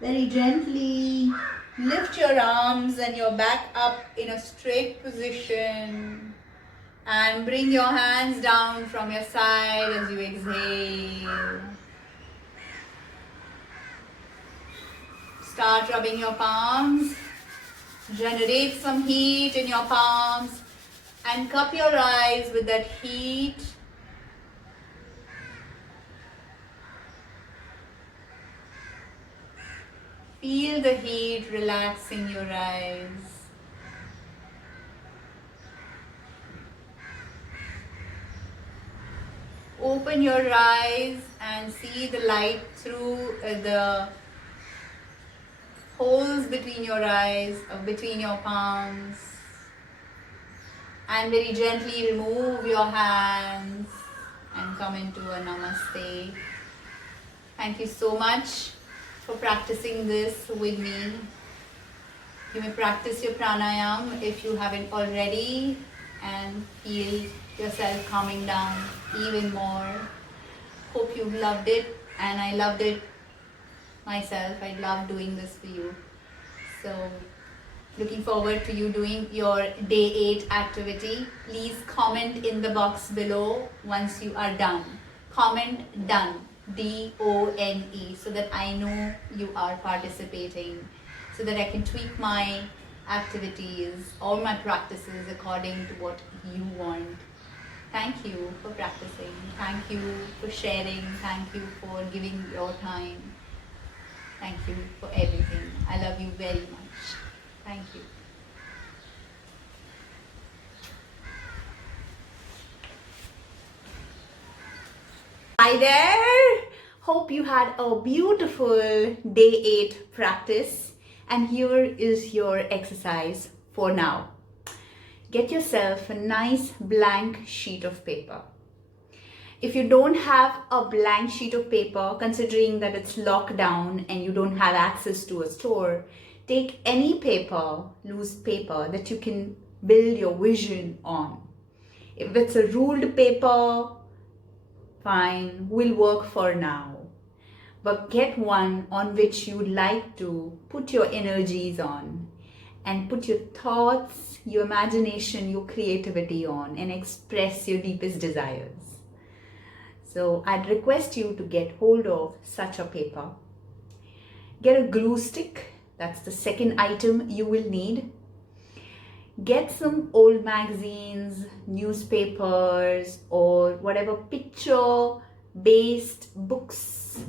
Very gently lift your arms and your back up in a straight position and bring your hands down from your side as you exhale. Start rubbing your palms. Generate some heat in your palms and cup your eyes with that heat. Feel the heat relaxing your eyes. Open your eyes and see the light through the holes between your eyes, between your palms. And very gently remove your hands and come into a namaste. Thank you so much for practicing this with me. You may practice your pranayam if you haven't already and feel yourself calming down even more. Hope you've loved it, and I loved it myself. I love doing this for you. So looking forward to you doing your day 8 activity. Please comment in the box below once you are done. Comment done, D-O-N-E, so that I know you are participating, so that I can tweak my activities or my practices according to what you want. Thank you for practicing. Thank you for sharing. Thank you for giving your time. Thank you for everything. I love you very much. Thank you. Hi there! Hope you had a beautiful day 8 practice, and here is your exercise for now. Get yourself a nice blank sheet of paper. If you don't have a blank sheet of paper, considering that it's locked down and you don't have access to a store, take any paper, loose paper, that you can build your vision on. If it's a ruled paper, fine, will work for now. But get one on which you would like to put your energies on and put your thoughts, your imagination, your creativity on, and express your deepest desires. So I'd request you to get hold of such a paper. Get a glue stick, that's the second item you will need. Get some old magazines, newspapers, or whatever picture based books.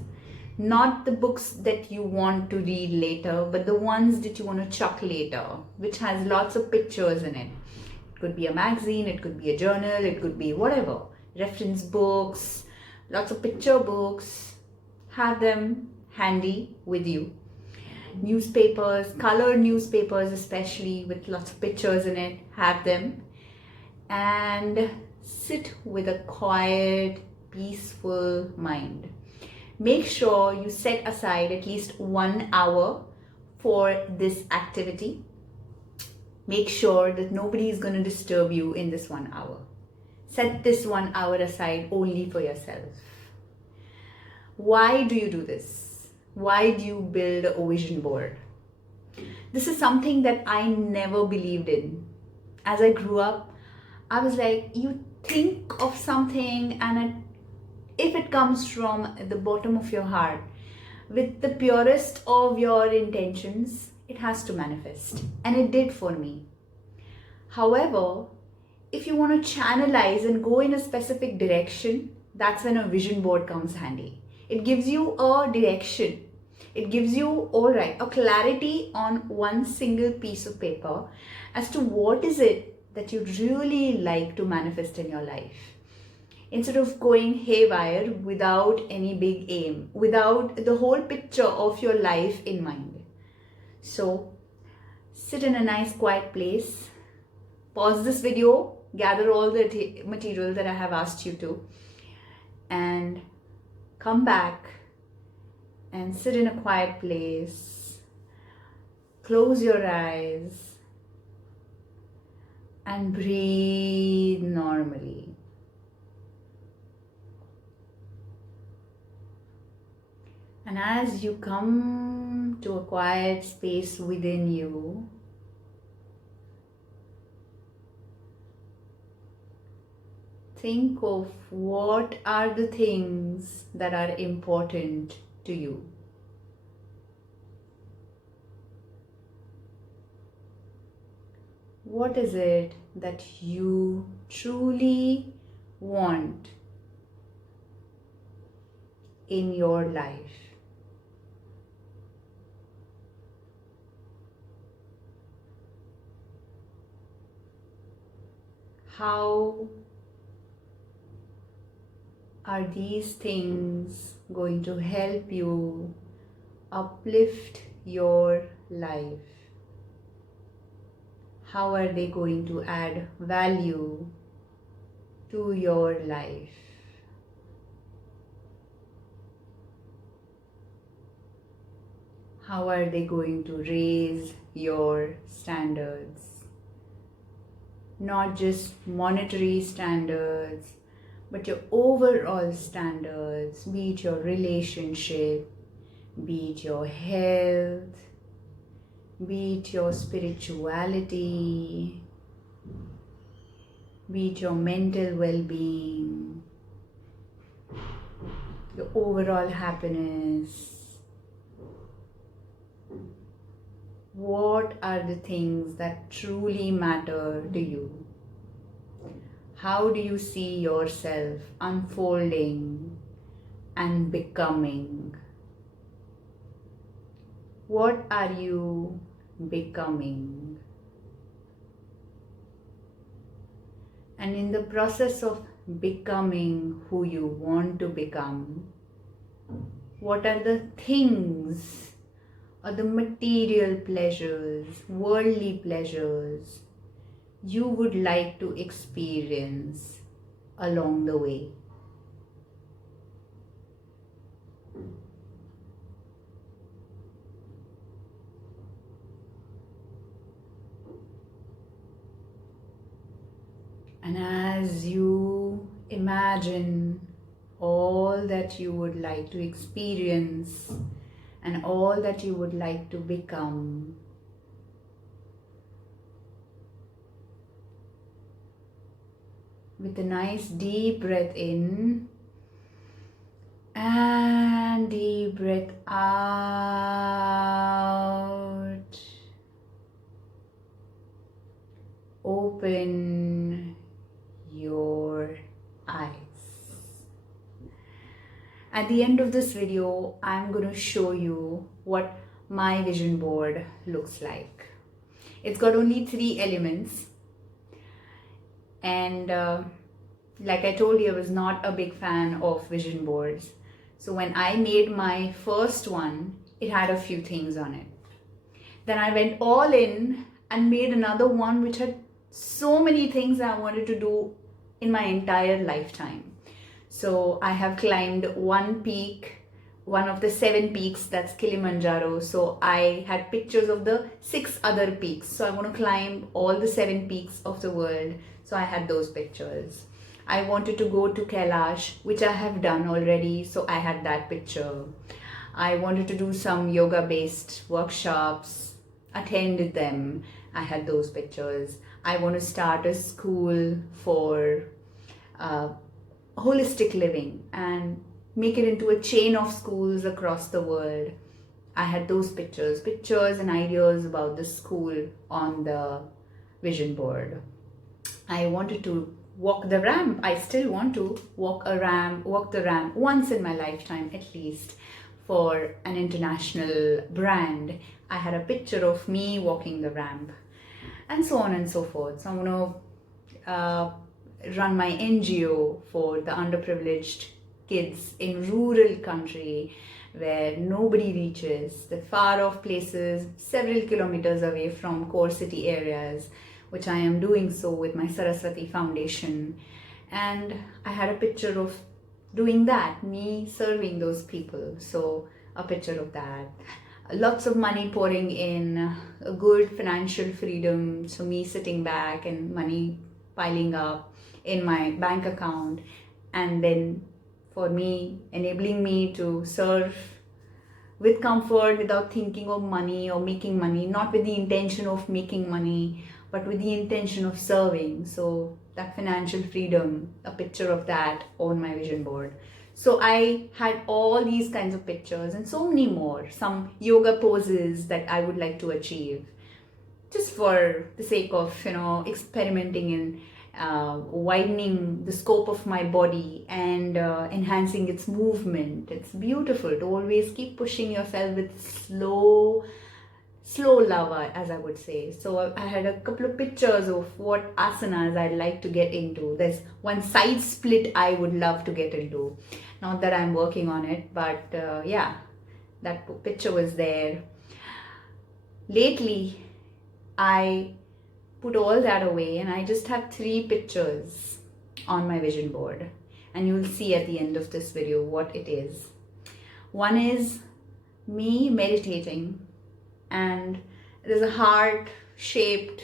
Not the books that you want to read later, but the ones that you want to chuck later, which has lots of pictures in it. It could be a magazine, it could be a journal, it could be whatever. Reference books, lots of picture books. Have them handy with you. Newspapers, colored newspapers especially with lots of pictures in it, have them. And sit with a quiet, peaceful mind. Make sure you set aside at least 1 hour for this activity. Make sure that nobody is going to disturb you in this 1 hour. Set this 1 hour aside only for yourself. Why do you do this? Why do you build a vision board? This is something that I never believed in. As I grew up, I was like, you think of something and if it comes from the bottom of your heart, with the purest of your intentions, it has to manifest. And it did for me. However, if you want to channelize and go in a specific direction, that's when a vision board comes handy. It gives you a direction. It gives you, all right, a clarity on one single piece of paper as to what is it that you'd really like to manifest in your life. Instead of going haywire without any big aim, without the whole picture of your life in mind. So, sit in a nice quiet place, pause this video, gather all the material that I have asked you to, and come back and sit in a quiet place, close your eyes, and breathe normally. And as you come to a quiet space within you, think of what are the things that are important to you. What is it that you truly want in your life? How are these things going to help you uplift your life? How are they going to add value to your life? How are they going to raise your standards? Not just monetary standards, but your overall standards, be it your relationship, be it your health, be it your spirituality, be it your mental well-being, your overall happiness. What are the things that truly matter to you? How do you see yourself unfolding and becoming? What are you becoming? And in the process of becoming who you want to become, what are the things or the material pleasures, worldly pleasures you would like to experience along the way? And as you imagine all that you would like to experience and all that you would like to become, with a nice deep breath in, And deep breath out. Open your eyes. At the end of this video, I'm going to show you what my vision board looks like. It's got only 3 elements, and like I told you, I was not a big fan of vision boards. So when I made my first one, it had a few things on it. Then I went all in and made another one which had so many things I wanted to do in my entire lifetime. So I have climbed one peak, one of the 7 peaks, that's Kilimanjaro. So I had pictures of the 6 other peaks. So I want to climb all the 7 peaks of the world. So I had those pictures. I wanted to go to Kailash, which I have done already. So I had that picture. I wanted to do some yoga based workshops, attended them. I had those pictures. I want to start a school for holistic living and make it into a chain of schools across the world. I had those pictures and ideas about the school on the vision board. I wanted to walk the ramp. I still want to walk the ramp once in my lifetime at least, for an international brand. I had a picture of me walking the ramp, and so on and so forth. So I'm going to run my NGO for the underprivileged kids in rural country where nobody reaches, the far off places several kilometers away from core city areas, which I am doing so with my Saraswati Foundation. And I had a picture of doing that, me serving those people. So a picture of that. Lots of money pouring in, a good financial freedom. So me sitting back and money piling up in my bank account. And then for me, enabling me to serve with comfort without thinking of money or making money, not with the intention of making money, but with the intention of serving. So that financial freedom, a picture of that on my vision board. So I had all these kinds of pictures and so many more, some yoga poses that I would like to achieve, just for the sake of, experimenting in widening the scope of my body and enhancing its movement. It's beautiful to always keep pushing yourself with slow lava, as I would say. So I had a couple of pictures of what asanas I'd like to get into. There's one side split I would love to get into. Not that I'm working on it, but yeah, that picture was there. Lately, I put all that away and I just have 3 pictures on my vision board. And you'll see at the end of this video what it is. One is me meditating, and there's a heart-shaped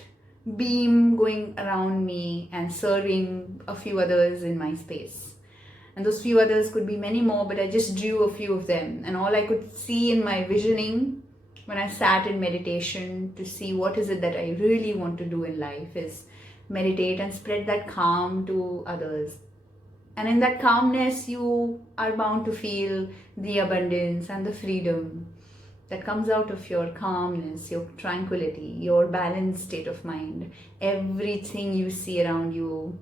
beam going around me and serving a few others in my space. And those few others could be many more, but I just drew a few of them. And all I could see in my visioning when I sat in meditation to see what is it that I really want to do in life is meditate and spread that calm to others. And in that calmness, you are bound to feel the abundance and the freedom that comes out of your calmness, your tranquility, your balanced state of mind. Everything you see around you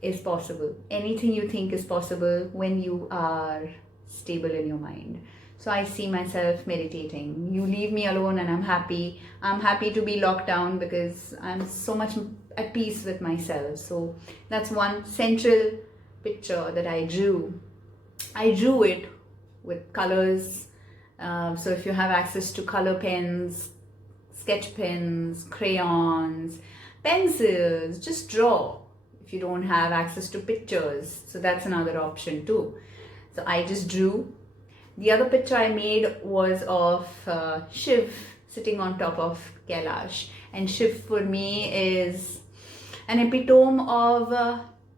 is possible. Anything you think is possible when you are stable in your mind. So I see myself meditating. You leave me alone and I'm happy. I'm happy to be locked down because I'm so much at peace with myself. So that's one central picture that I drew. I drew it with colors. So if you have access to color pens, sketch pens, crayons, pencils, just draw. If you don't have access to pictures, so that's another option too. So I just drew. The other picture I made was of Shiv sitting on top of Kailash. And Shiv for me is an epitome of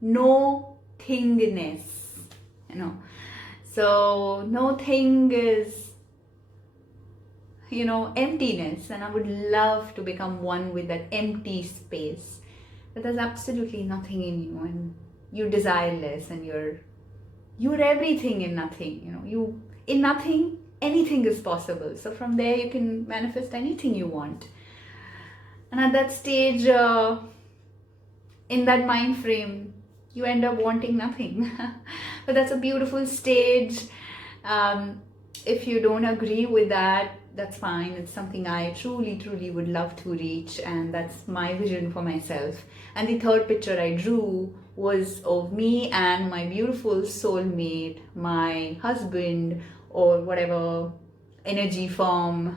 no thingness, So no thing is, emptiness. And I would love to become one with that empty space. But there's absolutely nothing in you and you desire less and you're everything in nothing. You in nothing, anything is possible. So from there you can manifest anything you want. And at that stage, in that mind frame, you end up wanting nothing. But that's a beautiful stage. If you don't agree with that, that's fine. It's something I truly would love to reach, and that's my vision for myself. And the third picture I drew was of me and my beautiful soulmate, my husband, or whatever energy form,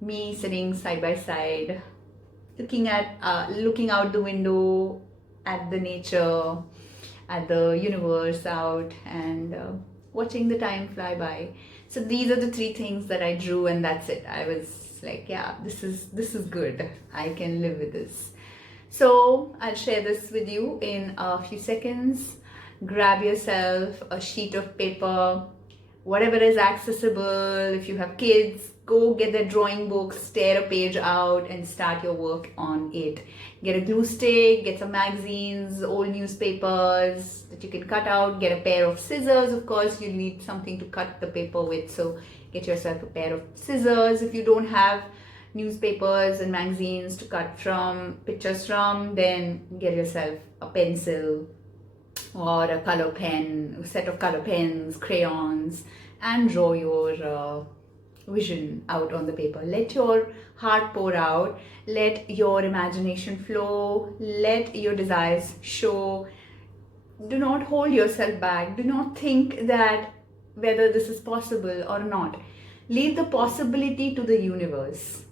me sitting side by side, looking out the window at the nature, at the universe out, and watching the time fly by. So these are the three things that I drew, and that's it. I was like, yeah, this is good. I can live with this. So I'll share this with you in a few seconds. Grab yourself a sheet of paper, whatever is accessible. If you have kids, go get their drawing books, tear a page out and start your work on it. Get a glue stick, get some magazines, old newspapers that you can cut out, get a pair of scissors. Of course, you need something to cut the paper with, so get yourself a pair of scissors. If you don't have newspapers and magazines to cut pictures from, then get yourself a pencil or a color pen, a set of color pens, crayons, and draw your vision out on the paper. Let your heart pour out, let your imagination flow, let your desires show. Do not hold yourself back. Do not think that whether this is possible or not. Leave the possibility to the universe.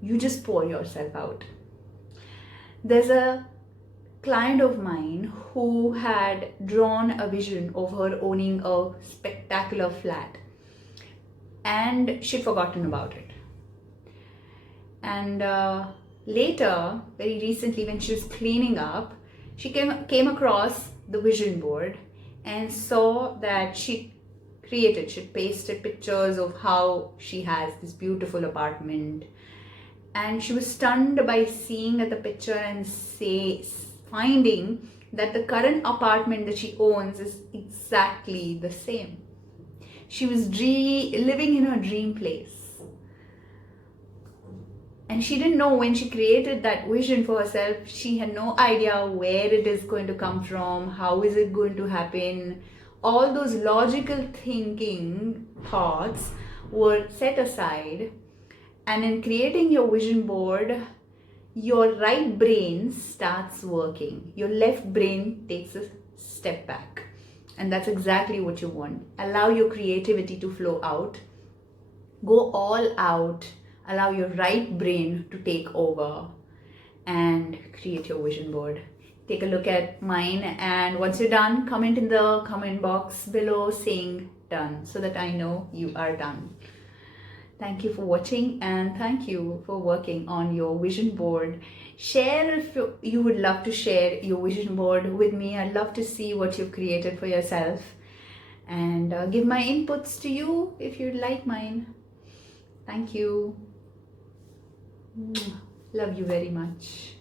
You just pour yourself out. There's a client of mine who had drawn a vision of her owning a spectacular flat, and she'd forgotten about it. And later, very recently, when she was cleaning up, she came across the vision board and saw that she'd pasted pictures of how she has this beautiful apartment. And she was stunned by seeing at the picture and finding that the current apartment that she owns is exactly the same. She was living in her dream place. And she didn't know, when she created that vision for herself, she had no idea where it is going to come from, how is it going to happen. All those logical thinking thoughts were set aside. And in creating your vision board, your right brain starts working. Your left brain takes a step back. And that's exactly what you want. Allow your creativity to flow out. Go all out. Allow your right brain to take over and create your vision board. Take a look at mine, and once you're done, comment in the comment box below saying done, so that I know you are done. Thank you for watching, and thank you for working on your vision board. Share if you would love to share your vision board with me. I'd love to see what you've created for yourself, and give my inputs to you if you'd like mine. Thank you. Love you very much.